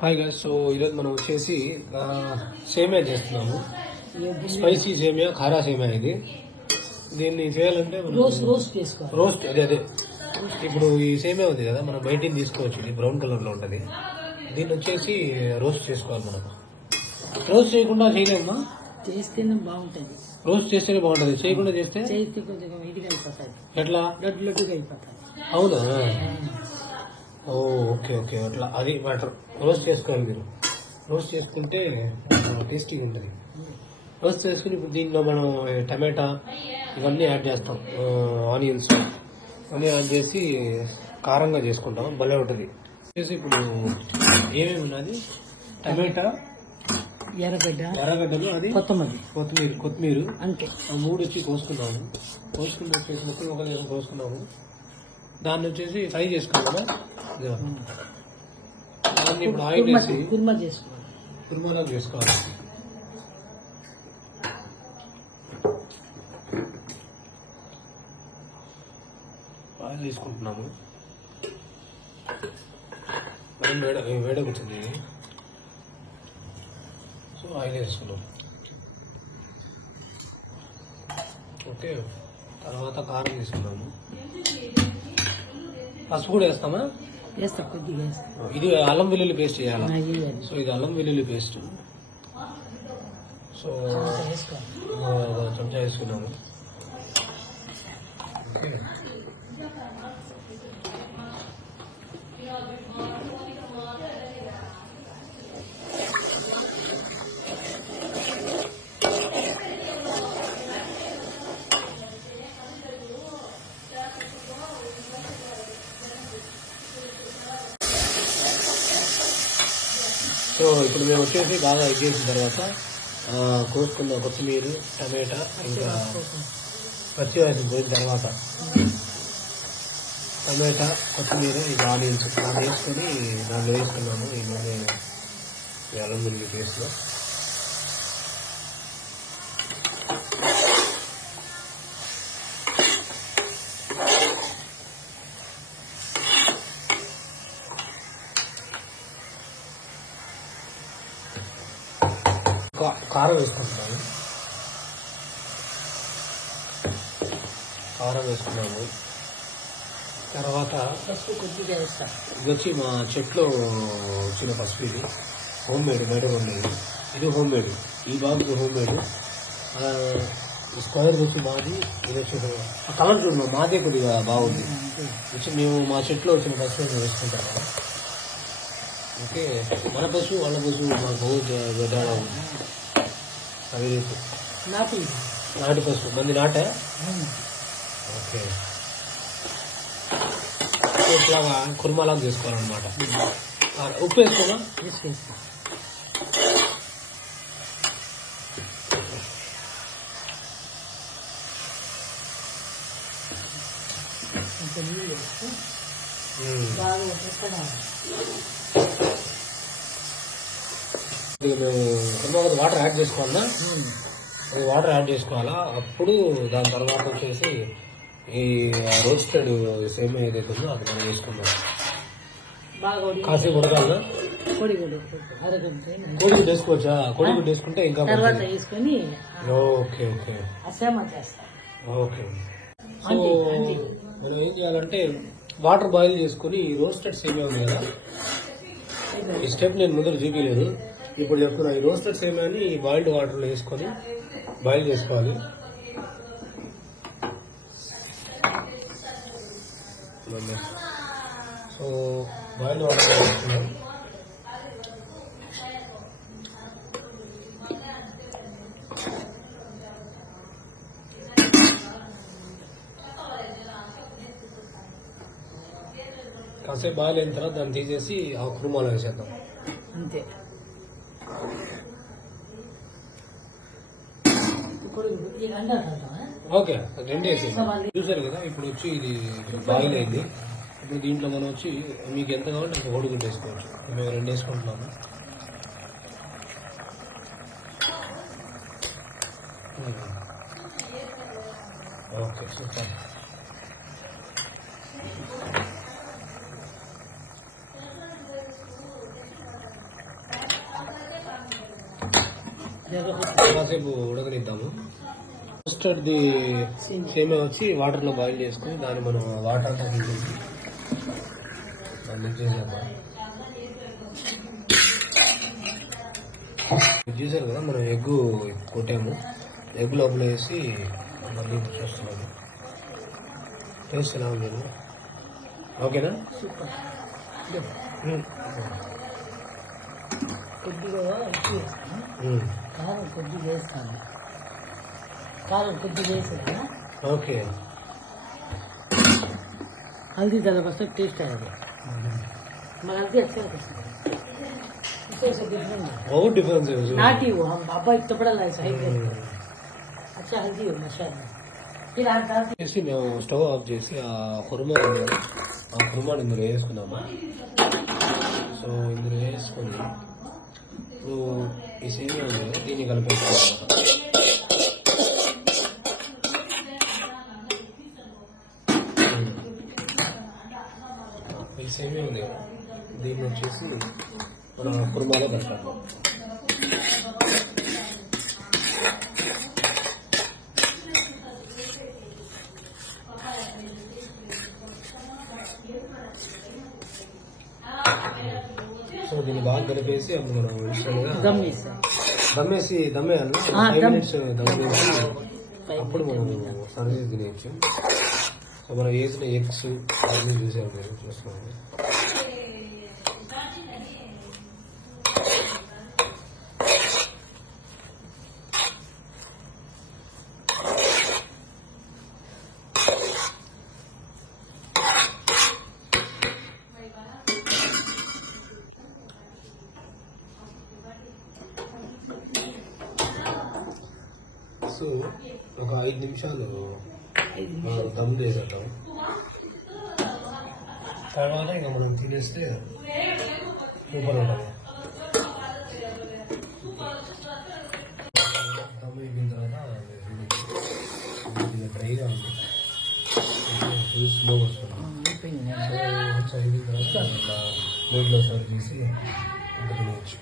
Hi guys, so ఈరోజు మనం వచ్చేసి సేమియా చేస్తున్నాము. స్పైసీ సేమియా, ఖారా సేమియా. ఇది దీన్ని చేయాలంటే రోస్ట్ అదే ఇప్పుడు ఈ సేమియా ఉంది కదా, మనం బయటిని తీసుకోవచ్చు. ఇది బ్రౌన్ కలర్ లో ఉంటది. దీన్ని వచ్చేసి రోస్ట్ చేసుకోవాలి. మనం రోస్ట్ చేయకుండా చేయలేమా? చేస్తేనే బాగుంటది. రోస్ట్ చేస్తేనే బాగుంటది, చేయకుండా చేస్తే కొంచెం ఇదిగా అయిపోతుంది. ఎట్లా? లడ్డుగా అయిపోతుంది. అవునా? ఓకే ఓకే, అట్లా అది మ్యాటర్. రోస్ట్ చేసుకోవాలి. మీరు రోస్ట్ చేసుకుంటే టేస్టీగా ఉంటుంది. రోస్ట్ చేసుకుని ఇప్పుడు దీనిలో మనం టమాటా ఇవన్నీ యాడ్ చేస్తాం. ఆనియన్స్ అన్నీ యాడ్ చేసి కారంగా చేసుకుంటాం. భలే ఉంటుంది. చేసి ఇప్పుడు ఏమేమి ఉన్నది? టమాటా, ఎర్రగడ్డలు, అది కొత్తిమీర అంతే. ఆ మూడు వచ్చి కోసుకున్నాము. కోసుకుని వచ్చేసి ముక్కలు ఒక దగ్గర కోసుకున్నాము. దాన్ని వచ్చేసి ఫ్రై చేసుకోవాలి. దాన్ని ఇప్పుడు ఆయిల్ వేసి కుర్మాలా చేసుకోవాలి. ఆయిల్ తీసుకుంటున్నాము. వేడగుతుంది. సో ఆయిల్ వేసుకున్నాం. ఓకే, తర్వాత కారం తీసుకున్నాము. పసుపు కూడా వేస్తామా? వేస్తా, కొద్దిగా వేస్తా. ఇది అల్లం వెల్లుల్లి పేస్ట్ చేయాలి. సో ఇది అల్లం వెల్లుల్లి పేస్ట్. సో చెంచా వేసుకున్నాము. ఓకే, సో ఇప్పుడు మేము వచ్చేసి బాగా ఎగ్గేసిన తర్వాత కోసుకున్న కొత్తిమీర, టమాటా, ఇంకా పచ్చివాసన పోయిన తర్వాత టమాటా, కొత్తిమీర, ఇది ఆనియన్స్ వేసుకొని దాంట్లో వేసుకున్నాము. ఈ అల్లం వెల్లుల్లి పేస్ట్లో కారం వేసుకుంటున్నాము. తర్వాత కొద్దిగా వేస్తా. ఇది వచ్చి మా చెట్లో వచ్చిన పసుపు. ఇది హోమ్ మేడ్, బయట ఉండేది. ఇది హోమ్ మేడ్. ఈ బాబు హోమ్ మేడ్. స్క్వేర్ వచ్చి మాది. ఇది వచ్చి కలర్ చూడండి, మాదే కొద్దిగా బాగుంది. వచ్చి మేము మా చెట్లో వచ్చిన పసుపు వేసుకుంటాము. ఓకే, మన పశువు వాళ్ళ పశువు మాకు తేడా ఉంది. అవి నాటి పశువు మంది నాటే. ఓకే, ఇట్లాగా కుర్మాలాగా చేసుకోవాలన్నమాట. ఉప్పు వేసుకోమా? మేము వాటర్ యాడ్ చేసుకోవాలా? వాటర్ యాడ్ చేసుకోవాలా. అప్పుడు దాని తర్వాత వచ్చేసి ఈ రోస్టెడ్ సేమియా ఏదైతే ఉందో అది మనం వేసుకుందాం. కాసేపు ఉడకాలనా? కోడిగుడ్డు వేసుకోవచ్చా? కోడిగుడ్డు వేసుకుంటే ఇంకా ఓకే ఓకే ఓకే. సో మనం ఏం చేయాలంటే వాటర్ బాయిల్ చేసుకుని రోస్టెడ్ సేమియా ఉంది కదా, ఈ స్టెప్ నేను ముందర చూపించలేదు, ఇప్పుడు చెప్తున్నా. ఈ రోస్టెడ్ సేమియాని బాయిల్డ్ వాటర్లో వేసుకొని బాయిల్ చేసుకోవాలి. సో బాయిల్డ్ వాటర్లో వేసుకున్నాం. కాసేపు బాయిల్ అయిన తర్వాత దాన్ని తీసేసి ఆ కుర్మాలో వేసేద్దాం. అంతే. ఓకే, రెండు వేసి చూసారు కదా. ఇప్పుడు వచ్చి ఇది బాయిల్ అయింది. ఇప్పుడు దీంట్లో మనం వచ్చి మీకు ఎంత కావాలంటే అంత కోడిగుడ్డు వేసుకోవచ్చు. మేము రెండు వేసుకుంటున్నాము. Okay, super. కాసేపు ఉడకనిద్దాము. ఫస్ట్ ది సేమియా వచ్చి వాటర్ లో బాయిల్ చేసుకుని దాన్ని మనం వాటర్ అంతా తీసేసి దాన్ని చేసేద్దాం. చూసారు కదా మనం ఎగ్ కొట్టాము, ఎగ్ లోపల వేసి మళ్ళీ చూస్తున్నాము. టేస్ట్ ఎలా ఉంది? ఓకేనా? సూపర్. కొద్దిగా కారం కొద్దిగా వేస్తాను. కారం కొద్దిగా వేసేదా? ఓకే. హల్దీ దానికి వస్తే టేస్ట్ అయ్యేది. మన హల్దీ अच्छा बहुत डिफरेंस है उसमें. नाटी हो हम पापा इतना बड़ा लाए सही अच्छा हल्दी हो माशाल्लाह. फिर आप डाल చేసి మేము స్టవ్ ఆఫ్ చేసి ఆ కుర్మా ఉంది కదా, ఆ కుర్మాని ఇందులో వేసుకున్నాము. సో ఇందులో వేసుకొని ఇప్పుడు ఈ సేమియా ఉంది కదా, దీన్ని కలిపేసుకోవాలి. ఈ సేమియా ఉంది కదా, దీన్ని వచ్చేసి మన కుర్మాలో కలపాలి. సో దీన్ని బాగా కలిపేసి అప్పుడు మనం ఇన్స్టెంట్గా దమ్మేయాలి. 5 minutes దమ్మేసి అప్పుడు మనం సర్వ్ చేసి తినేయచ్చు. సో మనం వేసిన ఎగ్స్ అన్నీ చూసాము, చూస్తున్నాము. సో ఒక 5 నిమిషాలు దమ్ చేసేద్దాం. తర్వాత ఇంకా మనం తినేస్తే సూపర్ ఉంటుంది. దమ్ అయిపోయిన తర్వాత డ్రైగా ఉంది, స్లోగా వస్తుంది. సో అయిపోయిన తర్వాత ప్లేట్లో సర్వ్ చేసి ఇంకా తినేయచ్చు.